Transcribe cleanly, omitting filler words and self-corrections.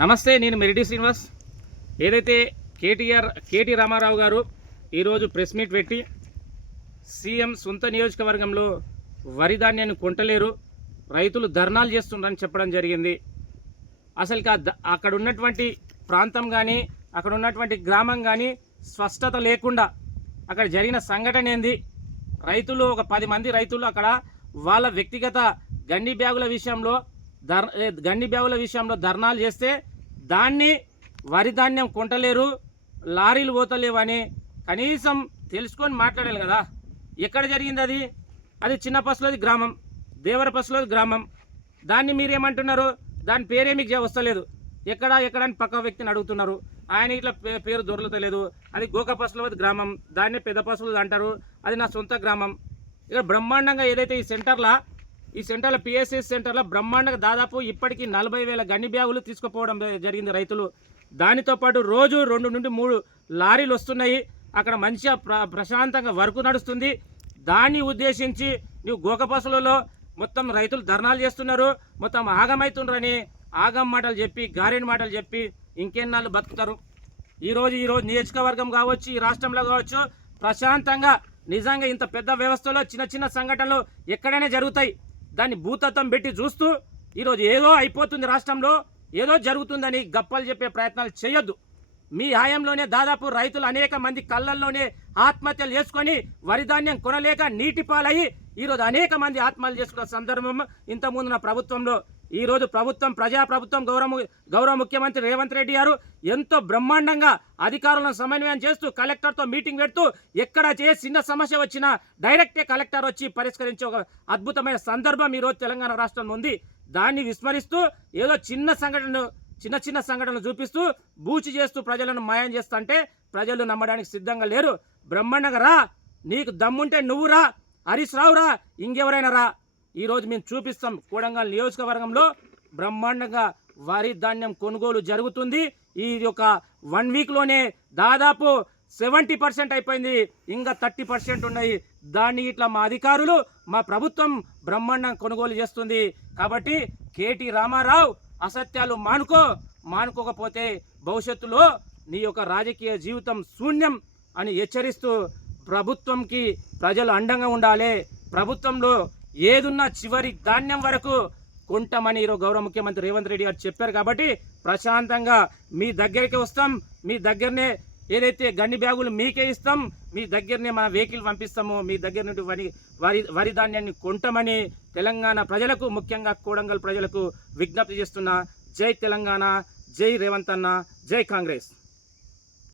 నమస్తే, నేను మెరిడి శ్రీనివాస్. ఏదైతే కేటీ రామారావు గారు ఈరోజు ప్రెస్ మీట్ పెట్టి సీఎం సొంత నియోజకవర్గంలో వరి ధాన్యాన్ని కొంటలేరు, రైతులు ధర్నాలు చేస్తున్నారని చెప్పడం జరిగింది. అసలు అక్కడ ఉన్నటువంటి ప్రాంతం కానీ అక్కడ ఉన్నటువంటి గ్రామం కానీ స్పష్టత లేకుండా అక్కడ జరిగిన సంఘటన ఏంది, రైతులు ఒక 10 మంది రైతులు అక్కడ వాళ్ళ వ్యక్తిగత గండి బ్యాగుల విషయంలో ధర్నాలు చేస్తే దాన్ని వరి ధాన్యం కొంటలేరు, లారీలు పోతలేవు అని కనీసం తెలుసుకొని మాట్లాడాలి కదా. ఎక్కడ జరిగింది అది చిన్నపసులోది గ్రామం, దేవరపసులోది గ్రామం. దాన్ని మీరేమంటున్నారు, దాని పేరే మీకు వస్తలేదు. ఎక్కడని పక్క వ్యక్తిని అడుగుతున్నారు, ఆయన ఇట్లా పేరు దొరకలేదు. అది గోకపసులోది గ్రామం, దాన్నే పెద్ద పసులు అంటారు, అది నా సొంత గ్రామం. ఇక్కడ బ్రహ్మాండంగా ఏదైతే ఈ సెంటర్లో పిఎస్ఎస్ సెంటర్లో బ్రహ్మాండంగా దాదాపు ఇప్పటికీ 40,000 గన్ని బ్యాగులు తీసుకుపోవడం జరిగింది రైతులు. దానితో పాటు రోజు 2 నుండి 3 లారీలు వస్తున్నాయి. అక్కడ మంచిగా ప్రశాంతంగా వర్క్ నడుస్తుంది. దాన్ని ఉద్దేశించి నువ్వు గోకపసులలో మొత్తం రైతులు ధర్నాలు చేస్తున్నారు, మొత్తం ఆగమవుతుండ్రని ఆగం మాటలు చెప్పి, గారెన్ మాటలు చెప్పి ఇంకెన్నాళ్ళు బతుకుతారు? ఈరోజు నియోజకవర్గం కావచ్చు, ఈ రాష్ట్రంలో కావచ్చు, ప్రశాంతంగా నిజంగా ఇంత పెద్ద వ్యవస్థలో చిన్న సంఘటనలు ఎక్కడైనా జరుగుతాయి. దాన్ని భూతత్వం పెట్టి చూస్తూ ఈరోజు ఏదో అయిపోతుంది, రాష్ట్రంలో ఏదో జరుగుతుందని గప్పలు చెప్పే ప్రయత్నాలు చేయొద్దు. మీ హయాంలోనే దాదాపు రైతులు అనేక మంది కళ్ళల్లోనే ఆత్మహత్యలు చేసుకొని వరి ధాన్యం కొనలేక నీటి పాలయ్యి ఈరోజు అనేక మంది ఆత్మహత్యలు చేసుకున్న సందర్భం ఇంతకుముందున్న ప్రభుత్వంలో. ఈరోజు ప్రజాప్రభుత్వం గౌరవ ముఖ్యమంత్రి రేవంత్ రెడ్డి గారు ఎంతో బ్రహ్మాండంగా అధికారులను సమన్వయం చేస్తూ కలెక్టర్తో మీటింగ్ పెడుతూ ఎక్కడ చిన్న సమస్య వచ్చినా డైరెక్టే కలెక్టర్ వచ్చి పరిష్కరించే ఒక అద్భుతమైన సందర్భం ఈరోజు తెలంగాణ రాష్ట్రంలో ఉంది. దాన్ని విస్మరిస్తూ ఏదో చిన్న సంఘటనలు చూపిస్తూ బూచి చేస్తూ ప్రజలను మాయం చేస్తా అంటే ప్రజలు నమ్మడానికి సిద్ధంగా లేరు. బ్రహ్మాండంగా రా, నీకు దమ్ముంటే నువ్వు రా, హరీష్ రావు రా, ఇంకెవరైనా రా. ఈరోజు మేము చూపిస్తాం. కొడంగల్ నియోజకవర్గంలో బ్రహ్మాండంగా వరి ధాన్యం కొనుగోలు జరుగుతుంది. ఈ యొక్క 1 వీక్లోనే దాదాపు 70% అయిపోయింది, ఇంకా 30% ఉన్నాయి. దాన్ని ఇట్లా మా అధికారులు, మా ప్రభుత్వం బ్రహ్మాండంగా కొనుగోలు చేస్తుంది. కాబట్టి కేటీ రామారావు అసత్యాలు మానుకోకపోతే భవిష్యత్తులో నీ యొక్క రాజకీయ జీవితం శూన్యం అని హెచ్చరిస్తూ ప్రభుత్వంకి ప్రజలు అండంగా ఉండాలి. ప్రభుత్వంలో ఏదున్నా చివరి ధాన్యం వరకు కొంటామని ఈరోజు గౌరవ ముఖ్యమంత్రి రేవంత్ రెడ్డి గారు చెప్పారు. కాబట్టి ప్రశాంతంగా మీ దగ్గరికి వస్తాం, మీ దగ్గరనే ఏదైతే గన్ని బ్యాగులు మీకే ఇస్తాం, మీ దగ్గరనే మన వెహికల్ పంపిస్తాము, మీ దగ్గర నుండి వరి ధాన్యాన్ని కొంటామని తెలంగాణ ప్రజలకు, ముఖ్యంగా కొడంగల్ ప్రజలకు విజ్ఞప్తి చేస్తున్నా. జై తెలంగాణ, జై రేవంత్ అన్న, జై కాంగ్రెస్.